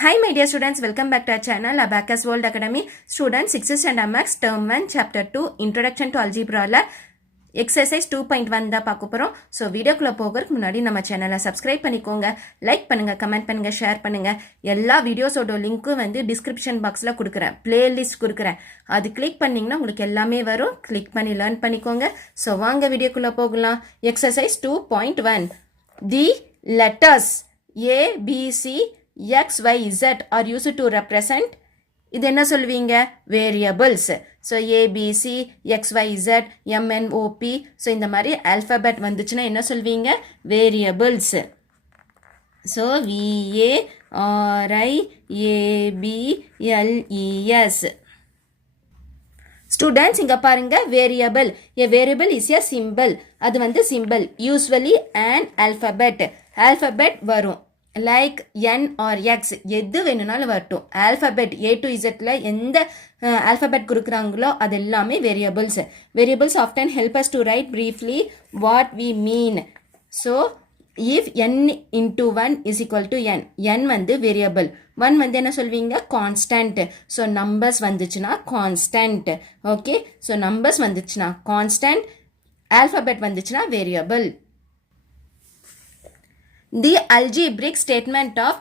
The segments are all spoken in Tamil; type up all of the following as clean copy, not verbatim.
Hi my dear students, welcome back to our channel Abacus World Academy. Students 6th standard maths term 1 chapter 2 introduction to algebra ல exercise 2.1 தான் பார்க்க போறோம். ஸோ வீடியோக்குள்ள போகிறதுக்கு முன்னாடி நம்ம சேனலை சப்ஸ்கிரைப் பண்ணிக்கோங்க, லைக் பண்ணுங்க, கமெண்ட் பண்ணுங்க, ஷேர் பண்ணுங்க. எல்லா வீடியோஸோட லிங்க்கும் வந்து டிஸ்கிரிப்ஷன் பாக்ஸில் கொடுக்குறேன், பிளேலிஸ்ட் கொடுக்குறேன். அது கிளிக் பண்ணிங்கன்னா உங்களுக்கு எல்லாமே வரும். கிளிக் பண்ணி லேர்ன் பண்ணிக்கோங்க. ஸோ வாங்க வீடியோக்குள்ள போகலாம். Exercise 2.1 the letters A, B, C, X, Y, Z are used to represent இது என்ன சொல்வீங்க variables. So ABC XYZ MNOP so இந்த மாதிரி ஆல்ஃபபெட் வந்துச்சுன்னா என்ன சொல்வீங்க வேரியபிள்ஸ். So VARIABLES. ஸ்டூடெண்ட்ஸ் இங்கே பாருங்க variable. A variable is a simple. அது வந்து சிம்பிள் யூஸ்வலி அண்ட் ஆல்ஃபபெட் வரும். லைக் N ஆர் X எது வேணும்னாலும் வரட்டும். ஆல்ஃபபெட் A to Zல எந்த ஆல்ஃபபெட் கொடுக்குறாங்களோ அது எல்லாமே variables. Variables often help us to write briefly what we mean. So if N into 1 is equal to N, N வந்து வேரியபிள், 1 வந்து என்ன சொல்வீங்க கான்ஸ்டன்ட். ஸோ நம்பர்ஸ் வந்துச்சுன்னா கான்ஸ்டன்ட். ஓகே, ஸோ நம்பர்ஸ் வந்துச்சுன்னா கான்ஸ்டன்ட், ஆல்ஃபபெட் வந்துச்சுன்னா variable. The algebraic statement of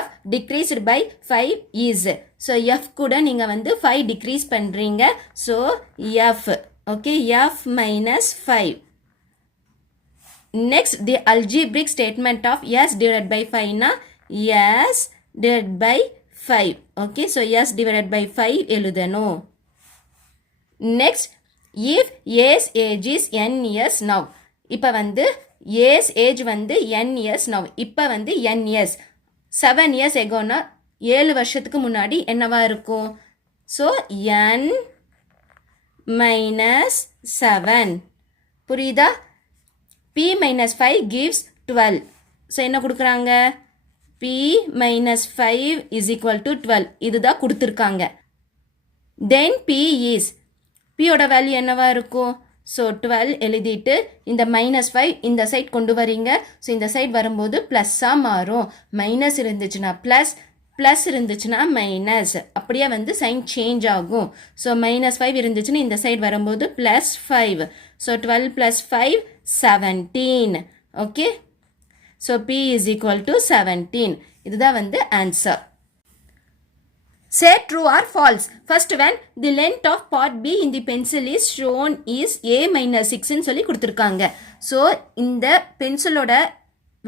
f decreased by 5 is. So f கூட நீங்க வந்து 5 decrease பண்றீங்க. So f, okay, f minus 5. Next, the algebraic statement of s divided by 5 na s divided by 5. Okay, so s divided by 5 எழுதணும். Next, if a's age is n years now. இப்போ வந்து ஏஸ் ஏஜ் வந்து n years now. இப்போ வந்து n years 7 years agoனா 7 வருஷத்துக்கு முன்னாடி என்னவா இருக்கும். ஸோ n minus 7 புரியுதா. p minus 5 gives 12. ஸோ என்ன கொடுக்குறாங்க p minus 5 is equal to 12. இதுதான் கொடுத்துருக்காங்க. then p is p ஓட வேல்யூ என்னவா இருக்கும். ஸோ 12 எழுதிட்டு இந்த -5 இந்த சைட் கொண்டு வரீங்க. ஸோ இந்த சைட் வரும்போது ப்ளஸ்ஸாக மாறும். மைனஸ் இருந்துச்சுன்னா ப்ளஸ் இருந்துச்சுன்னா மைனஸ், அப்படியே வந்து சைன் சேஞ்ச் ஆகும். ஸோ -5 இருந்துச்சுன்னா இந்த சைட் வரும்போது +5. So 12 + 5 17. Okay, so P is equal to 17. இதுதான் வந்து answer. Say true or false. First one, the length of part B in the pencil is shown is A minus 6 சொல்லி கொடுத்துருக்காங்க. ஸோ இந்த பென்சிலோட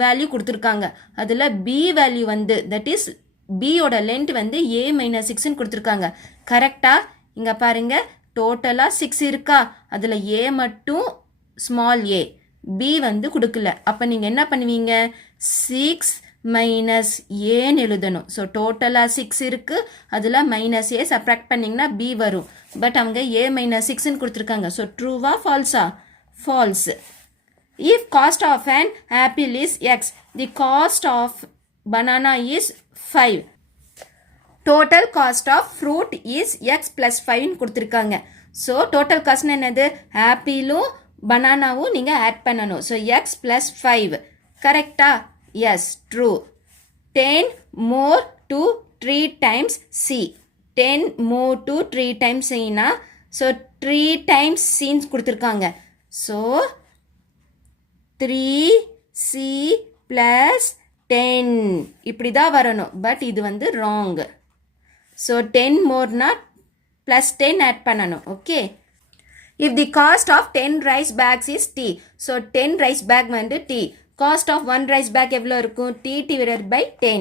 வேல்யூ கொடுத்துருக்காங்க. அதில் B வேல்யூ வந்து தட் இஸ் B ஓட லென்த் வந்து A minus 6 கொடுத்துருக்காங்க. கரெக்டாக இங்கே பாருங்க டோட்டலாக 6 இருக்கா, அதில் A மட்டும் ஸ்மால் a, B வந்து கொடுக்கல. அப்போ நீங்கள் என்ன பண்ணுவீங்க 6 மைனஸ் ஏன்னு எழுதணும். ஸோ டோட்டலாக 6 இருக்குது, அதில் மைனஸ் ஏ சப்ராக்ட் பண்ணிங்கன்னா B வரும். பட் அவங்க A minus 6ன்னு கொடுத்துருக்காங்க. ஸோ ட்ரூவா ஃபால்ஸா false. If cost of an apple is X, the cost of banana is 5. Total cost of fruit is X plus 5ன்னு கொடுத்துருக்காங்க. ஸோ டோட்டல் காஸ்ட்னு என்னது ஆப்பிளும் பனானாவும் நீங்கள் ஆட் பண்ணணும். ஸோ எக்ஸ் ப்ளஸ் 5 கரெக்டா. Yes, true. 10 more to 3 times C. 10 more to 3 times C na. So 3 times C கொடுத்துருக்காங்க. So 3C plus 10 இப்படி தான் வரணும். பட் இது வந்து wrong. So 10 more na plus 10 add பண்ணணும். Okay. If the cost of 10 rice bags is T. So 10 rice bag வந்து T. Cost of 1 rice bag எவ்வளோ இருக்கும் T divided by 10.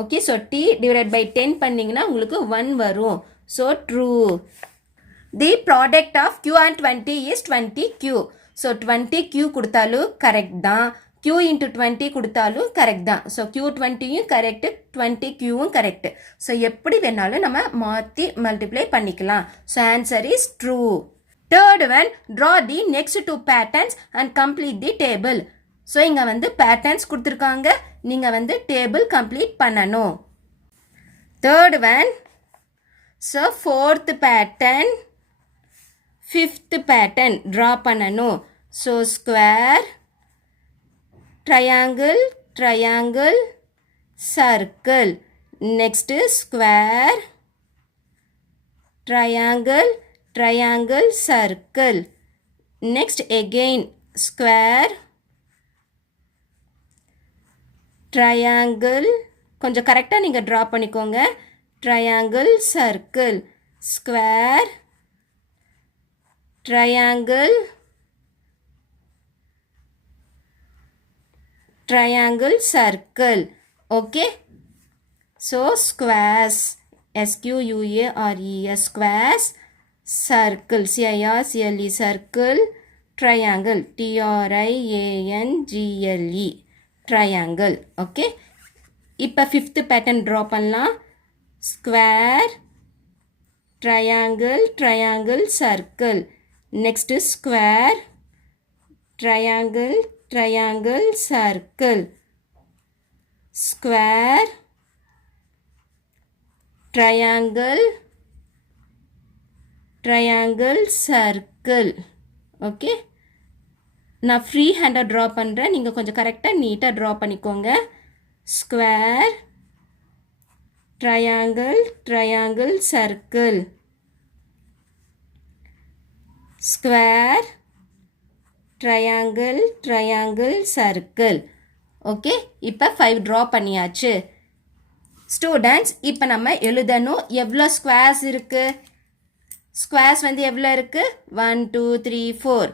Okay, so T divided by 10 பண்ணிங்கன்னா உங்களுக்கு 1 வரும். So true. The product of Q and 20 is 20Q. So 20Q கொடுத்தாலும் கரெக்ட் தான், Q into 20 கொடுத்தாலும் கரெக்ட் தான். ஸோ Q20யும் கரெக்டு, 20Qவும் கரெக்டு. ஸோ எப்படி வேணாலும் நம்ம மாற்றி மல்டிப்ளை பண்ணிக்கலாம். So answer is true. Third one, draw the next 2 patterns and complete the table. So இங்கே வந்து பேட்டர்ன்ஸ் கொடுத்துருக்காங்க, நீங்கள் வந்து டேபிள் கம்ப்ளீட் பண்ணணும். Third one, so 4th pattern 5th pattern ட்ரா பண்ணணும். So square, triangle, triangle, circle. next square, triangle, triangle, circle. Next again square, triangle, கொஞ்சம் கரெக்டாக நீங்கள் ட்ரா பண்ணிக்கோங்க. triangle, circle, square, triangle, triangle, circle. Okay, so squares, squares, squares, circle, circle, circle, triangle, triangle, triangle. Okay, இப்போ fifth pattern draw பண்ணலாம். square, triangle, triangle, circle. Next square, triangle, triangle, circle. Square, triangle, triangle, circle. Okay, நான் ஃப்ரீ ஹேண்டாக ட்ரா பண்ணுறேன், நீங்கள் கொஞ்சம் கரெக்டாக நீட்டாக ட்ரா பண்ணிக்கோங்க. Square, triangle, triangle, circle. Square, triangle, triangle, circle. Okay, இப்போ 5 ட்ரா பண்ணியாச்சு. ஸ்டூடெண்ட்ஸ், இப்போ நம்ம எழுதணும் எவ்வளோ ஸ்கொயர்ஸ் இருக்குது. ஸ்கொயர்ஸ் வந்து எவ்வளோ இருக்குது? 1 2 3 4.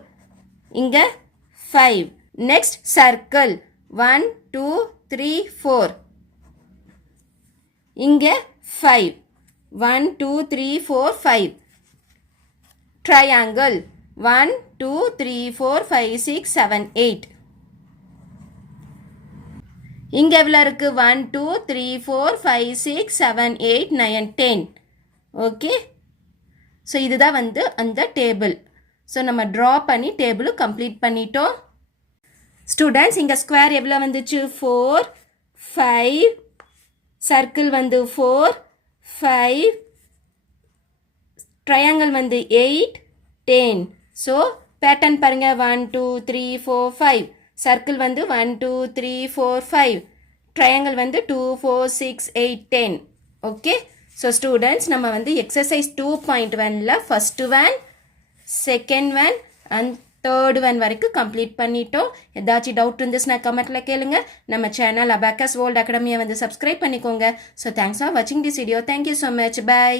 இங்கே 5. Next circle 1 2 3 4. இங்கே 5. 1 2 3 4 5. ட்ரையாங்கிள் 1 2 3 4 5 6 7 8. இங்கே எவ்வளோ இருக்குது? 1 2 3 4 5 6 7 8 9 10. ஓகே, ஸோ இதுதான் வந்து அந்த டேபிள். ஸோ நம்ம ட்ரா பண்ணி டேபிளும் கம்ப்ளீட் பண்ணிட்டோம். ஸ்டூடெண்ட்ஸ், இங்கே ஸ்கொயர் எவ்வளோ வந்துச்சு? 4 5. சர்க்கிள் வந்து 4 5. ட்ரையாங்கிள் வந்து 8 10. ஸோ பேட்டர்ன் பாருங்கள், 1 2 3 4 5. சர்க்கிள் வந்து 1 2 3 4 5. ட்ரையாங்கிள் வந்து 2 4 6 8 10. ஓகே, ஸோ ஸ்டூடெண்ட்ஸ், நம்ம வந்து எக்ஸசைஸ் 2.1ல் first one, second one and third one வரைக்கும் கம்ப்ளீட் பண்ணிட்டோம். ஏதாச்சும் டவுட் இருந்துச்சுன்னா கமெண்ட்டில் கேளுங்க. நம்ம சேனல் அபாக்கஸ் வேர்ல்ட் அகாடமியை வந்து சப்ஸ்கிரைப் பண்ணிக்கோங்க. ஸோ தேங்க்ஸ் ஃபார் வாட்சிங் this video. Thank you so much. By.